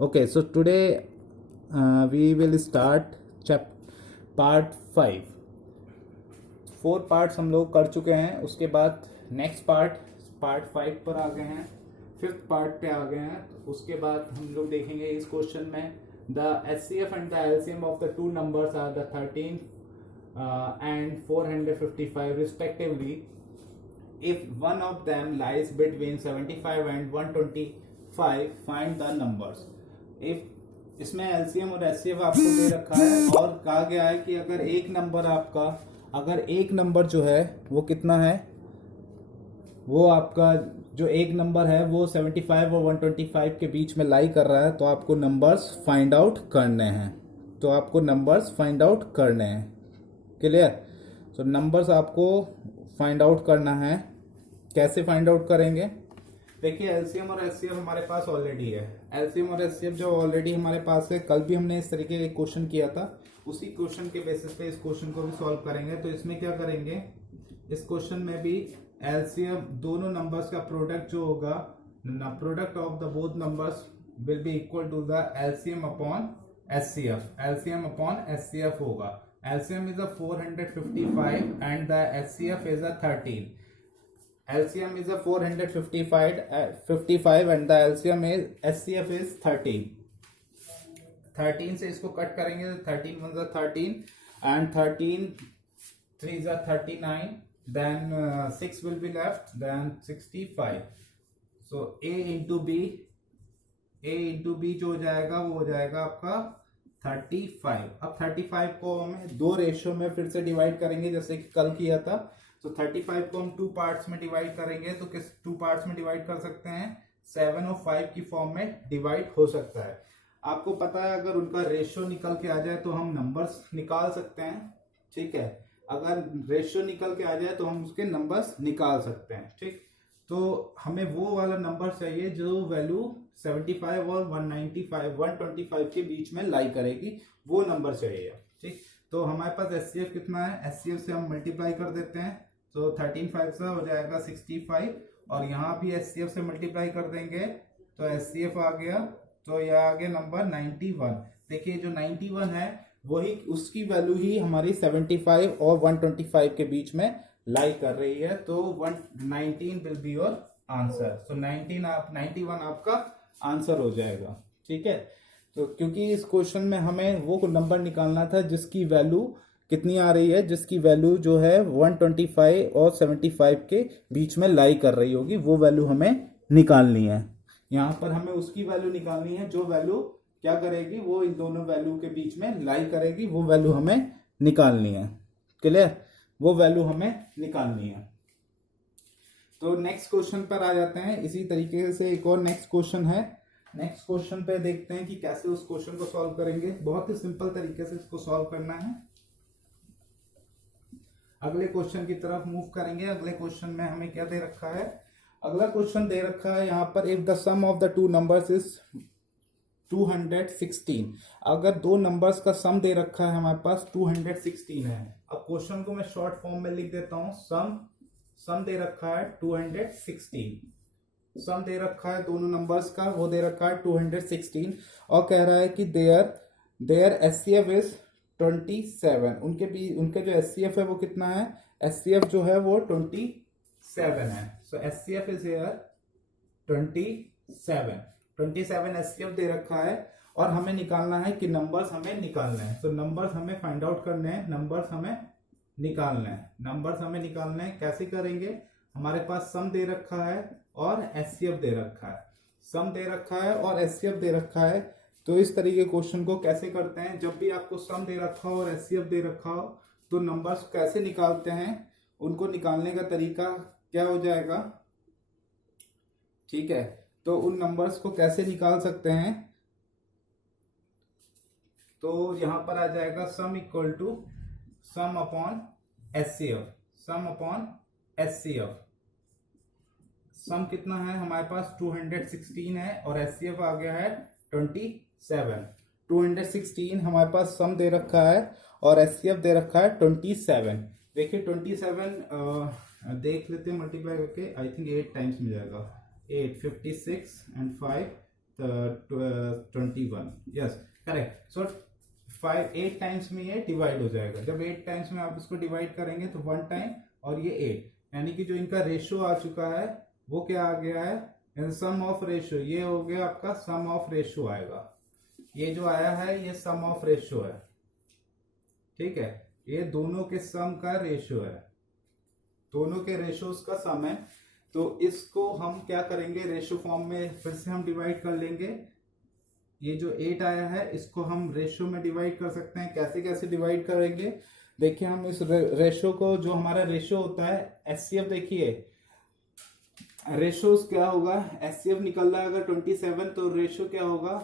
Okay, so today we will start part 5। 4 parts हम लोग कर चुके हैं, उसके बाद नेक्स्ट पार्ट 5 पर आ गए हैं, 5th पार्ट पे आ गए हैं। उसके बाद हम लोग देखेंगे इस क्वेश्चन में the HCF and the LCM of the two numbers are the 13 and 455 respectively. If one of them lies between 75 and 125, find the numbers. If इसमें LCM और HCF आपको दे रखा है और कहा गया है कि अगर एक नंबर जो है वो कितना है, वो आपका जो एक नंबर है वो 75 और 125 के बीच में लाई कर रहा है, तो आपको नंबर्स फाइंड आउट करने हैं। क्लियर? तो नंबर्स आपको फाइंड आउट करना है। कैसे फाइंड आउट करेंगे? देखिए, एलसीएम और एचसीएफ हमारे पास ऑलरेडी है। एलसीएम और एचसीएफ जो ऑलरेडी हमारे पास है, कल भी हमने इस तरीके का क्वेश्चन किया था, उसी क्वेश्चन के बेसिस पे इस क्वेश्चन को भी सॉल्व करेंगे। तो इसमें क्या करेंगे, इस क्वेश्चन में भी एलसीएम दोनों नंबर्स का प्रोडक्ट जो होगा, product of the both numbers will be equal to the LCM upon HCF होगा। LCM is a 455 and the HCF is a 13. LCM is a 455 and the HCF is 13. 13 से इसको cut करेंगे तो 13 1 is 13 and 13 3 is 39. Then 6 will be left. Then 65. So A into B जो हो जाएगा वो हो जाएगा आपका 35। अब 35 को हम दो रेशियो में फिर से डिवाइड करेंगे जैसे कि कल किया था। तो 35 को हम 2 पार्ट्स में डिवाइड करेंगे, तो किस 2 पार्ट्स में डिवाइड कर सकते हैं? 7 और 5 की फॉर्म में डिवाइड हो सकता है। आपको पता है अगर उनका रेशियो निकल के आ जाए तो हम नंबर्स निकाल सकते हैं। ठीक है, अगर रेशियो निकल के आ जाए तो हम उसके नंबर्स निकाल सकते हैं। ठीक, तो हमें वो वाला नंबर चाहिए जो वैल्यू 75 और 125 के बीच में लाई करेगी, वो नंबर चाहिए। ठीक, तो हमारे पास एचसीएफ कितना है? एचसीएफ से हम मल्टीप्लाई कर देते हैं, तो 13 5 से हो जाएगा 65 और यहाँ भी एचसीएफ से मल्टीप्लाई कर देंगे तो एचसीएफ आ गया, तो यह आ गया नंबर 91। देखिए जो 91 है वही उसकी वैल्यू ही हमारी 75 और 125 के बीच में लाई कर रही है, तो 119 विल बी योर आंसर। सो 91 आपका आंसर हो जाएगा। ठीक है, तो क्योंकि इस क्वेश्चन में हमें वो नंबर निकालना था जिसकी वैल्यू कितनी आ रही है, जिसकी वैल्यू जो है 125 और 75 के बीच में लाई कर रही होगी, वो वैल्यू हमें निकालनी है। यहाँ पर हमें उसकी वैल्यू निकालनी है जो वैल्यू क्या करेगी, वो इन दोनों वैल्यू के बीच में लाई करेगी, वो वैल्यू हमें निकालनी है। क्लियर? वो वैल्यू हमें निकालनी है। तो नेक्स्ट क्वेश्चन पर आ जाते हैं। इसी तरीके से एक और नेक्स्ट क्वेश्चन है। नेक्स्ट क्वेश्चन पे देखते हैं कि कैसे उस क्वेश्चन को सॉल्व करेंगे। बहुत ही सिंपल तरीके से इसको सॉल्व करना है। अगले क्वेश्चन की तरफ मूव करेंगे। अगले क्वेश्चन में हमें क्या दे रखा है? अगला क्वेश्चन दे रखा है यहाँ पर, if the sum of the two numbers is 216। अगर दो नंबर्स का सम दे रखा है हमारे पास 216 है। अब क्वेश्चन को मैं शॉर्ट फॉर्म में लिख देता हूं। सम दे रखा है 216, सम दे रखा है दोनों नंबर्स का, वो दे रखा है 216 और कह रहा है कि देयर एचसीएफ इज 27। उनके जो एचसीएफ है वो कितना है? एचसीएफ जो है वो 27 है। सो एचसीएफ इज हियर 27 एचसीएफ दे रखा है और हमें निकालना है कि नंबर्स हमें निकालने हैं। तो नंबर्स हमें फाइंड आउट करने हैं, नंबर्स हमें निकालने हैं। कैसे करेंगे? हमारे पास सम दे रखा है और एचसीएफ दे रखा है। सम दे रखा है और एचसीएफ दे रखा है, तो इस तरीके क्वेश्चन को कैसे करते हैं? जब भी आपको सम दे रखा हो और एचसीएफ दे रखा हो तो नंबर्स कैसे निकालते हैं? उनको निकालने का तरीका क्या हो जाएगा? ठीक है, तो उन नंबर्स को कैसे निकाल सकते हैं? तो यहां पर आ जाएगा sum equal to sum upon HCF. Sum कितना है हमारे पास? 216 है और एचसीएफ आ गया है 27। 216 हमारे पास सम दे रखा है और एचसीएफ दे रखा है 27। देखिए 27 देख लेते हैं मल्टीप्लाई करके, आई थिंक 8 टाइम्स मिल जाएगा। 8 56 and 5 21, yes correct. So 8 times में ये डिवाइड हो जाएगा। जब 8 टाइम्स में आप इसको डिवाइड करेंगे तो 1 टाइम और ये 8, यानी कि जो इनका रेशियो आ चुका है वो क्या आ गया है, सम ऑफ रेशियो, ये हो गया आपका सम ऑफ रेशियो आएगा। ये जो आया है ये सम ऑफ रेशियो है, ठीक है, ये दोनों के सम का रेशियो है, दोनों के रेशियोज का सम है। तो इसको हम क्या करेंगे, रेशियो फॉर्म में फिर से हम डिवाइड कर लेंगे। ये जो 8 आया है इसको हम रेशियो में डिवाइड कर सकते हैं। कैसे कैसे डिवाइड करेंगे, देखिए हम इस रेशियो को, जो हमारा रेशियो होता है एचसीएफ, देखिए रेशियोज क्या होगा, एचसीएफ निकल रहा है अगर 27, तो रेशियो क्या होगा,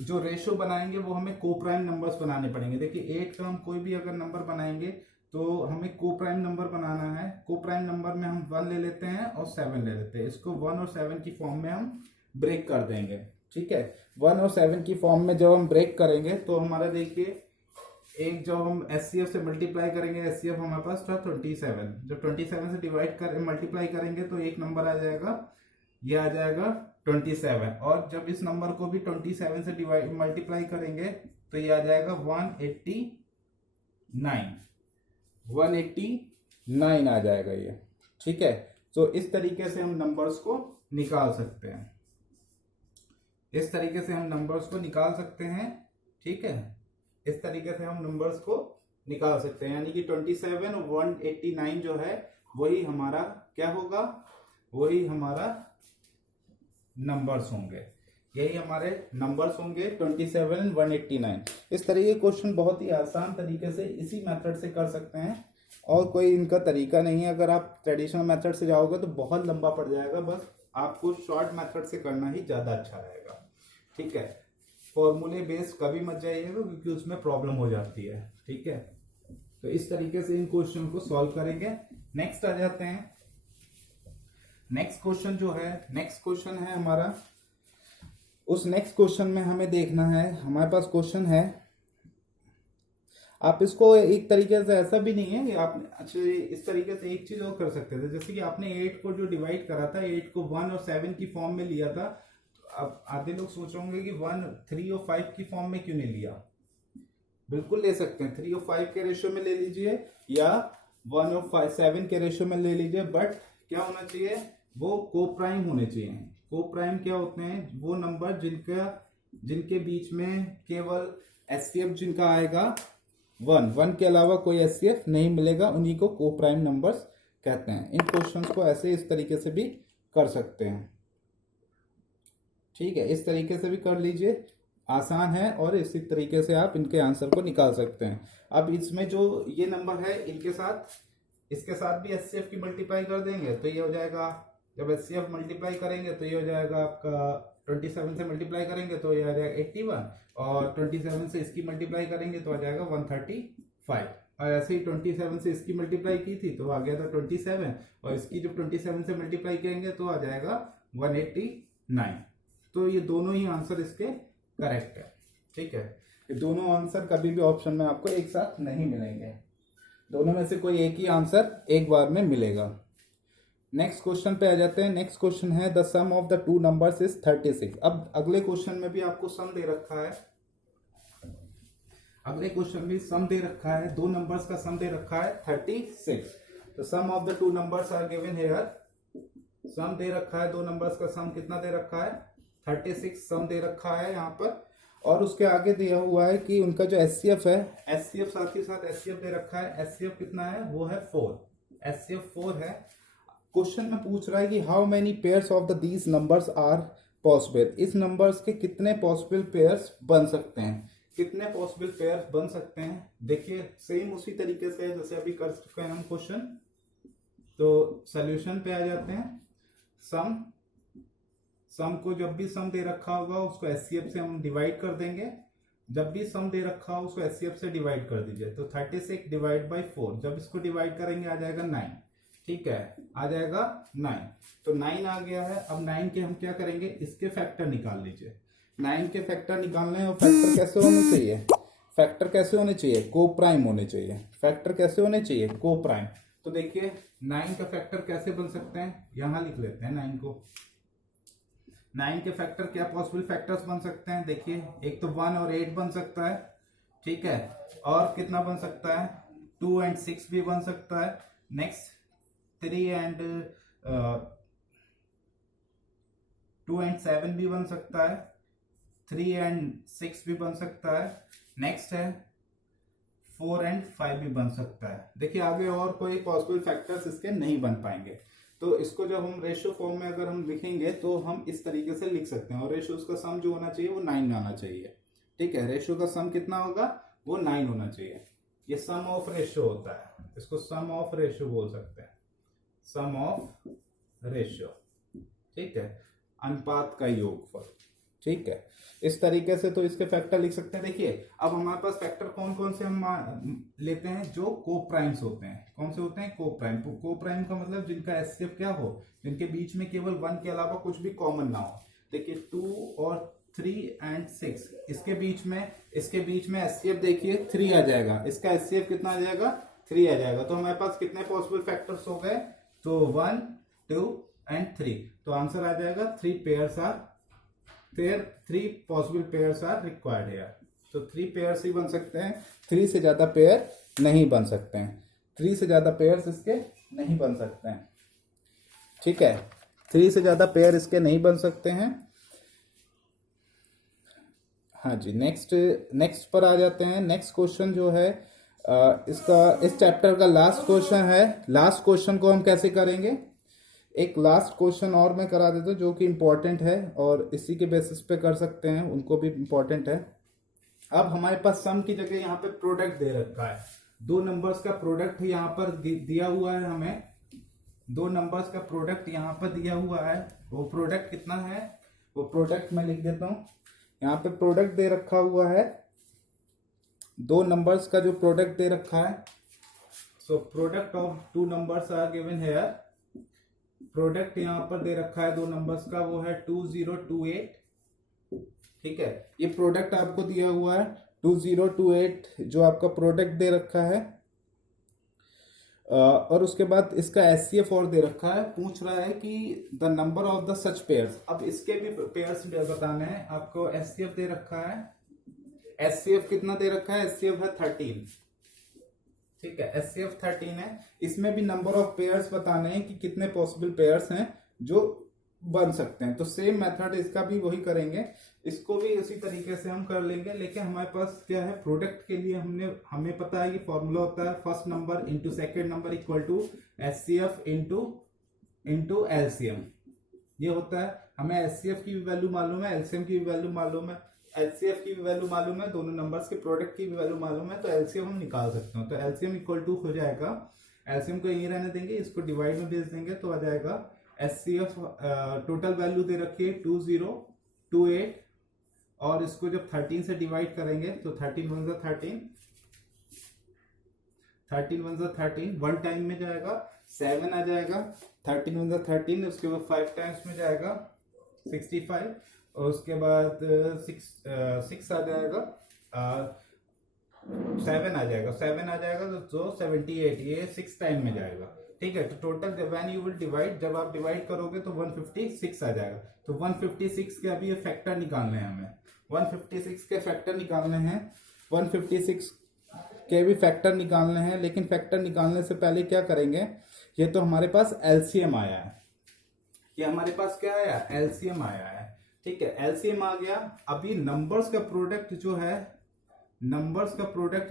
जो रेशियो बनाएंगे वो हमें को प्राइम नंबर्स बनाने पड़ेंगे। देखिए 8 का हम कोई भी अगर नंबर बनाएंगे तो हमें को प्राइम नंबर बनाना है। को प्राइम नंबर में हम 1 ले लेते हैं और 7 ले लेते हैं। इसको 1 और 7 की फॉर्म में हम ब्रेक कर देंगे, ठीक है। 1 और 7 की फॉर्म में जब हम ब्रेक करेंगे तो हमारा देखिए एक जब हम एचसीएफ से मल्टीप्लाई करेंगे, एचसीएफ हमारे पास था 27, जब 27 से डिवाइड कर मल्टीप्लाई करेंगे तो एक नंबर आ जाएगा, ये आ जाएगा 27, और जब इस नंबर को भी 27 से डिवाइड मल्टीप्लाई करेंगे तो ये आ जाएगा 189 आ जाएगा ये, ठीक है। तो इस तरीके से हम नंबर्स को निकाल सकते हैं, इस तरीके से हम नंबर्स को निकाल सकते हैं, ठीक है, इस तरीके से हम नंबर्स को निकाल सकते हैं। यानी कि 27 और 189 जो है वही हमारा क्या होगा, वही हमारा नंबर्स होंगे, यही हमारे नंबर्स होंगे 27 और 189। इस तरह के क्वेश्चन बहुत ही आसान तरीके से इसी मेथड से कर सकते हैं, और कोई इनका तरीका नहीं है। अगर आप ट्रेडिशनल मेथड से जाओगे तो बहुत लंबा पड़ जाएगा, बस आपको शॉर्ट मेथड से करना ही ज़्यादा अच्छा रहेगा, ठीक है। फॉर्मूले बेस्ड कभी मत जाइएगा क्योंकि उसमें प्रॉब्लम हो जाती है, ठीक है। तो इस तरीके से इन क्वेश्चन को सॉल्व करेंगे। नेक्स्ट आ जाते हैं, नेक्स्ट क्वेश्चन जो है, नेक्स्ट क्वेश्चन है हमारा, उस नेक्स्ट क्वेश्चन में हमें देखना है, हमारे पास क्वेश्चन है, आप इसको एक तरीके से, ऐसा भी नहीं है कि आप अच्छा इस तरीके से एक चीज और कर सकते थे, जैसे कि आपने 8 को जो डिवाइड करा था, 8 को 1 और 7 की फॉर्म में लिया था। अब आधे लोग सोच होंगे कि 1, 3 और 5 की फॉर्म में क्यों नहीं लिया, बिल्कुल ले सकते हैं, 3 और 5 के रेशियो में ले लीजिए या 1 और 7 के रेशियो में ले लीजिए, बट क्या होना चाहिए, वो को प्राइम होने चाहिए। को प्राइम क्या होते हैं, वो नंबर जिनके बीच में केवल एचसीएफ जिनका आएगा 1 के अलावा कोई एचसीएफ नहीं मिलेगा, उन्हीं को को प्राइम नंबर्स कहते हैं। इन क्वेश्चंस को ऐसे इस तरीके से भी कर सकते हैं, ठीक है, इस तरीके से भी कर लीजिए, आसान है, और इसी तरीके से आप इनके आंसर को निकाल सकते हैं। अब इसमें जो ये नंबर है इनके साथ, इसके साथ भी एचसीएफ की मल्टीप्लाई कर देंगे तो ये हो जाएगा, जब एचसीएफ मल्टीप्लाई करेंगे तो ये हो जाएगा आपका 27 से मल्टीप्लाई करेंगे तो ये आ जाएगा 81, और 27 से इसकी मल्टीप्लाई करेंगे तो आ जाएगा 135, और ऐसे ही 27 से इसकी मल्टीप्लाई की थी तो आ गया था 27, और इसकी जब 27 से मल्टीप्लाई करेंगे तो आ जाएगा 189। तो ये दोनों ही आंसर इसके करेक्ट है, ठीक है। ये दोनों आंसर कभी भी ऑप्शन में आपको एक साथ नहीं मिलेंगे, दोनों में से कोई एक ही आंसर एक बार में मिलेगा। नेक्स्ट क्वेश्चन पे आ जाते हैं। नेक्स्ट क्वेश्चन है the sum of the two numbers is 36। अब अगले क्वेश्चन में भी आपको सम दे रखा है, अगले क्वेश्चन में सम दे रखा है, दो नंबर्स का सम दे रखा है 36। तो sum of the two numbers are given here, sum दे रखा है, दो नंबर्स का सम कितना दे रखा है 36 सम दे रखा है यहाँ पर, और उसके आगे दिया हुआ है कि उनका जो एचसीएफ है, एचसीएफ साथ ही साथ एचसीएफ दे रखा है, एचसीएफ कितना है, वो है 4, एचसीएफ 4 है। क्वेश्चन में पूछ रहा है कि how many pairs of the these numbers are possible, इस नंबर्स के कितने पॉसिबल पेयर्स बन सकते हैं, कितने पॉसिबल पेयर्स बन सकते हैं। देखिए सेम उसी तरीके से जैसे अभी कर चुके हैं हम क्वेश्चन, तो सॉल्यूशन पे आ जाते हैं। सम को जब भी सम दे रखा होगा उसको एचसीएफ से हम डिवाइड कर देंगे, जब भी सम दे रखा हो उसको एचसीएफ से डिवाइड कर दीजिए। तो 36 डिवाइड बाई 4, जब इसको डिवाइड करेंगे आ जाएगा 9, ठीक है, आ जाएगा 9। तो 9 आ गया है। अब 9 के हम क्या करेंगे, इसके फैक्टर निकाल लीजिए। 9 के फैक्टर निकालने हैं, और फैक्टर कैसे होने चाहिए, फैक्टर कैसे होने चाहिए, को प्राइम होने चाहिए। फैक्टर कैसे होने चाहिए, को प्राइम। तो देखिए 9 का फैक्टर कैसे बन सकते हैं, यहां लिख लेते हैं 9 को। 9 के फैक्टर क्या पॉसिबल फैक्टर्स बन सकते हैं, देखिए एक तो 1 और 8 बन सकता है, ठीक है, और कितना बन सकता है 2 एंड 6 भी बन सकता है। नेक्स्ट 3 एंड 2 एंड 7 भी बन सकता है, 3 एंड 6 भी बन सकता है। नेक्स्ट है 4 एंड 5 भी बन सकता है। देखिए आगे और कोई पॉसिबल फैक्टर्स इसके नहीं बन पाएंगे। तो इसको जब हम रेशियो फॉर्म में अगर हम लिखेंगे तो हम इस तरीके से लिख सकते हैं, और रेशियो का सम जो होना चाहिए वो 9 आना चाहिए, ठीक है। रेशियो का सम कितना होगा, वो 9 होना चाहिए। ये सम ऑफ रेशियो होता है, इसको सम ऑफ रेशियो बोल सकते हैं, सम ऑफ रेशियो, ठीक है, अनुपात का योगफल, ठीक है। इस तरीके से तो इसके फैक्टर लिख सकते हैं। देखिए अब हमारे पास फैक्टर कौन कौन से हम लेते हैं, जो को प्राइम्स होते हैं। कौन से होते हैं, को प्राइम। को प्राइम का मतलब जिनका एचसीएफ क्या हो, जिनके बीच में केवल 1 के अलावा कुछ भी कॉमन ना हो। देखिए 2 और 3 एंड 6, इसके बीच में एचसीएफ देखिए 3 आ जाएगा, इसका एचसीएफ कितना आ जाएगा, 3 आ जाएगा। तो हमारे पास कितने पॉसिबल फैक्टर्स हो गए, तो 1 2 एंड 3। तो आंसर आ जाएगा 3 possible pairs are required here. तो 3 पेयर्स ही बन सकते हैं, 3 से ज्यादा पेयर नहीं बन सकते हैं, 3 से ज्यादा पेयर्स इसके नहीं बन सकते हैं, ठीक है। 3 से ज्यादा पेयर इसके नहीं बन सकते हैं। हाँ जी, नेक्स्ट पर आ जाते हैं। नेक्स्ट क्वेश्चन जो है इस चैप्टर का लास्ट क्वेश्चन है। लास्ट क्वेश्चन को हम कैसे करेंगे, एक लास्ट क्वेश्चन और मैं करा देता हूँ जो कि इम्पोर्टेंट है, और इसी के बेसिस पे कर सकते हैं, उनको भी इम्पोर्टेंट है। अब हमारे पास सम की जगह यहाँ पे प्रोडक्ट दे रखा है, 2 नंबर्स का प्रोडक्ट यहाँ पर दिया हुआ है हमें, 2 नंबर्स का प्रोडक्ट यहाँ पर दिया हुआ है। वो प्रोडक्ट कितना है, वो प्रोडक्ट मैं लिख देता हूँ। यहाँ पे प्रोडक्ट दे रखा हुआ है, 2 नंबर्स का जो प्रोडक्ट दे रखा है। So product of 2 numbers are given here. Product यहाँ पर दे रखा है 2 नंबर्स का, वो है 2028, ठीक है। ये प्रोडक्ट आपको दिया हुआ है 2028, जो आपका प्रोडक्ट दे रखा है। और उसके बाद इसका एचसीएफ और दे रखा है। पूछ रहा है कि the number of the such pairs. अब इसके भी पेयर्स बताने हैं आपको। एचसीएफ दे रखा है, एचसीएफ कितना दे रखा है, एचसीएफ है 13, ठीक है, एचसीएफ 13 है। इसमें भी नंबर ऑफ पेयर्स बताने हैं कि कितने पॉसिबल पेयर्स हैं जो बन सकते हैं। तो सेम मेथड इसका भी वही करेंगे, इसको भी उसी तरीके से हम कर लेंगे। लेकिन हमारे पास क्या है, प्रोडक्ट के लिए हमें पता है कि फॉर्मूला होता है first number into second number equal to HCF into LCM. ये होता है। हमें एचसीएफ की भी वैल्यू मालूम है, एलसीएम की भी वैल्यू मालूम है, एचसीएफ की भी वैल्यू मालूम है, दोनों नंबर्स के प्रोडक्ट की भी वैल्यू मालूम है, तो एलसीएम हम निकाल सकते हैं। तो एलसीएम इक्वल टू हो जाएगा, एलसीएम को यहीं रहने देंगे, इसको डिवाइड में भेज देंगे, तो आ जाएगा एचसीएफ टोटल वैल्यू दे रखी है 2028, और इसको जब 13 से डिवाइड करेंगे तो 13 वन जा 13 1 टाइम में जाएगा 7 आ जाएगा, 13 वन जा 13, उसके बाद 5 टाइम्स में जाएगा 65, और उसके बाद 6 आ जाएगा, 7 आ जाएगा तो 78, ये 6 टाइम में जाएगा, ठीक है। तो total when you will divide, जब आप डिवाइड करोगे तो 156 आ जाएगा। तो 156 के अभी ये फैक्टर निकालने हैं हमें, 156 के फैक्टर निकालने हैं, 156 के भी फैक्टर निकालने हैं। लेकिन फैक्टर निकालने से पहले क्या करेंगे, ये तो हमारे पास एलसीएम आया है, ये हमारे पास क्या आया, एलसीएम आया है, ठीक है, एलसीएम आ गया। अभी नंबर्स का प्रोडक्ट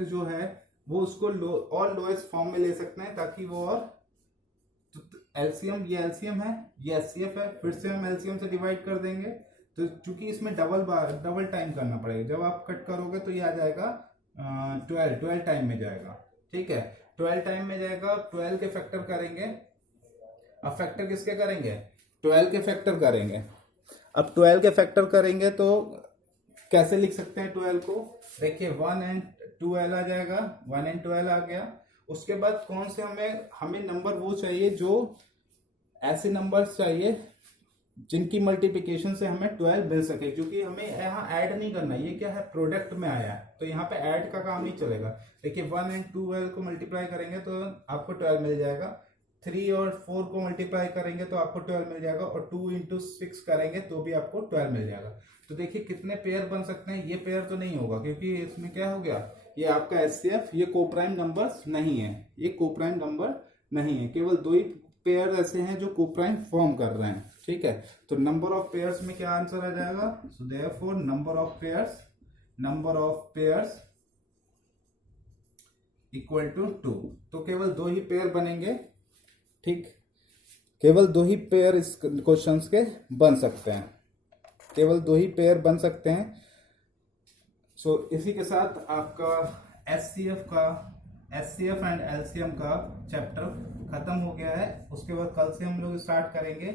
जो है वो उसको और लोएस्ट फॉर्म में ले सकते हैं, ताकि वो और एलसीएम, ये एलसीएम है, ये एचसीएफ है, फिर से हम एलसीएम से डिवाइड कर देंगे। तो चूंकि इसमें डबल टाइम करना पड़ेगा, जब आप कट करोगे तो ये आ जाएगा 12 टाइम में जाएगा, ठीक है, 12 टाइम में जाएगा। 12 के फैक्टर करेंगे, अब फैक्टर किसके करेंगे, 12 के फैक्टर करेंगे। अब 12 के फैक्टर करेंगे तो कैसे लिख सकते हैं 12 को, देखिए 1 एंड 12 आ जाएगा, 1 एंड 12 आ गया। उसके बाद कौन से हमें नंबर वो चाहिए, जो ऐसे नंबर्स चाहिए जिनकी मल्टीप्लिकेशन से हमें 12 मिल सके, क्योंकि हमें यहाँ ऐड नहीं करना, ये क्या है, प्रोडक्ट में आया है, तो यहाँ पे ऐड का काम नहीं चलेगा। देखिए 1 एंड 12 को मल्टीप्लाई करेंगे तो आपको 12 मिल जाएगा, 3 और 4 को मल्टीप्लाई करेंगे तो आपको 12 मिल जाएगा, और 2 इंटू 6 करेंगे तो भी आपको 12 मिल जाएगा। तो देखिए कितने पेयर बन सकते हैं। ये पेयर तो नहीं होगा क्योंकि इसमें क्या हो गया, ये आपका HCF, ये कोप्राइम नंबर्स नहीं है, ये कोप्राइम नंबर नहीं है, केवल दो ही पेयर ऐसे हैं जो कोप्राइम फॉर्म कर रहे हैं। ठीक है, तो नंबर ऑफ पेयर्स में क्या आंसर आ जाएगा, so therefore number of pairs equal to 2। तो केवल दो ही पेयर बनेंगे। ठीक, केवल दो ही पेयर इस क्वेश्चंस के बन सकते हैं, केवल दो ही पेयर बन सकते हैं। सो इसी के साथ आपका HCF एंड LCM का चैप्टर खत्म हो गया है। उसके बाद कल से हम लोग स्टार्ट करेंगे,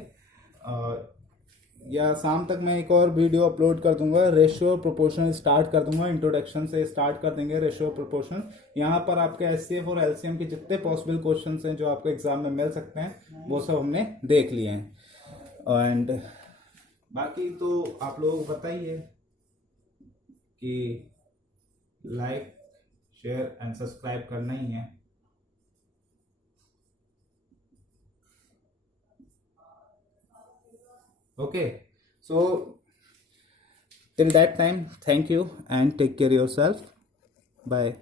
या शाम तक मैं एक और वीडियो अपलोड कर दूंगा, रेशियो प्रोपोर्शन स्टार्ट कर दूंगा, इंट्रोडक्शन से स्टार्ट कर देंगे रेशियो प्रोपोर्शन। यहाँ पर आपके HCF और LCM के जितने पॉसिबल क्वेश्चंस हैं जो आपको एग्जाम में मिल सकते हैं वो सब हमने देख लिए हैं। एंड बाकी तो आप लोग बताइए कि लाइक, शेयर एंड सब्सक्राइब करना ही है। Okay, so till that time, thank you and take care yourself. Bye.